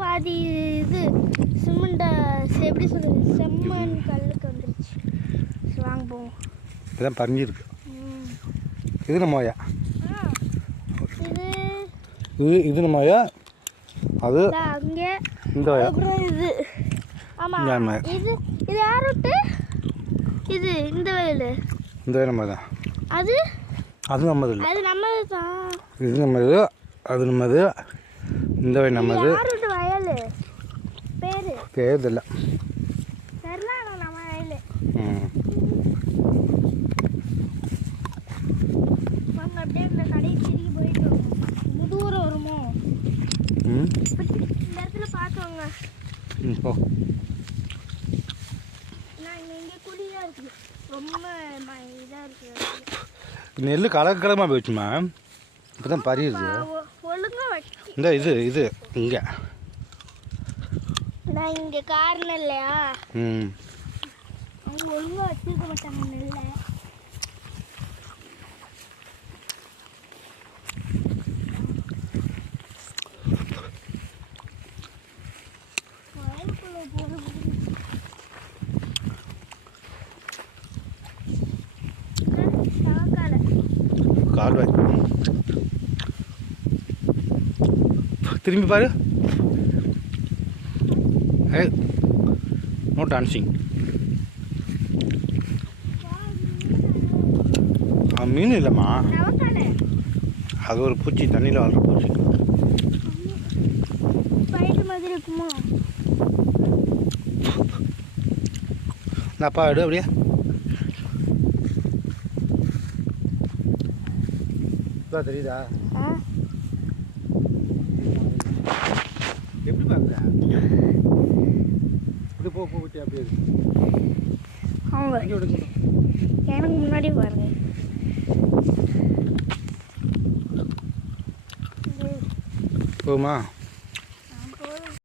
பாதி இது சிமெண்ட எப்படி சொல்றது செம்மண் கல்லுக்கு வந்துருச்சு. வாங்க போவோம். இப்போதான் பறிஞ்சிருக்கு. இது நம்மயா இது நம்மயா அது அங்கே இந்த அப்புறம் இது ஆமாம் இது இது யார் விட்டு இது இந்த வயல் நம்ம தான் அது நம்மது இல்லை அது நம்மது தான். இது நம்மது அது நம்மது இந்த வயல் நம்மது. யார் விட்டு வயல் பேர் இல்லை தெரியல நம்ம வயல். வாங்க அப்படியே இந்த கடையை திரும்பி போயிட்டு தூரம் வருமோ இந்த இடத்துல பார்க்கவங்க. போ இங்கே குழியாக இருக்குது ரொம்ப இதாக இருக்குது. நெல் கலக்கலமாக போயிடுச்சுமா இப்போ தான் பறியுது. ஒழுங்காக இந்த இது இங்கே நான் இங்கே காரணம் இல்லையா அவங்க ஒழுங்காக வச்சுருக்க மாட்டாங்க நெல்லை. கால்வாய் திரும்பி பாரு. No dancing. மீன் இல்லைம்மா அது ஒரு பூச்சி தண்ணியில் வாழ்கிற பூச்சி. மாதிரி இருக்குமா அப்பா எடு அப்படியே தெரியுதா எப்படி பார்க்குற இப்படி போட்டு அப்படியே அவங்க எனக்கு முன்னாடி பாருங்க. போகுமா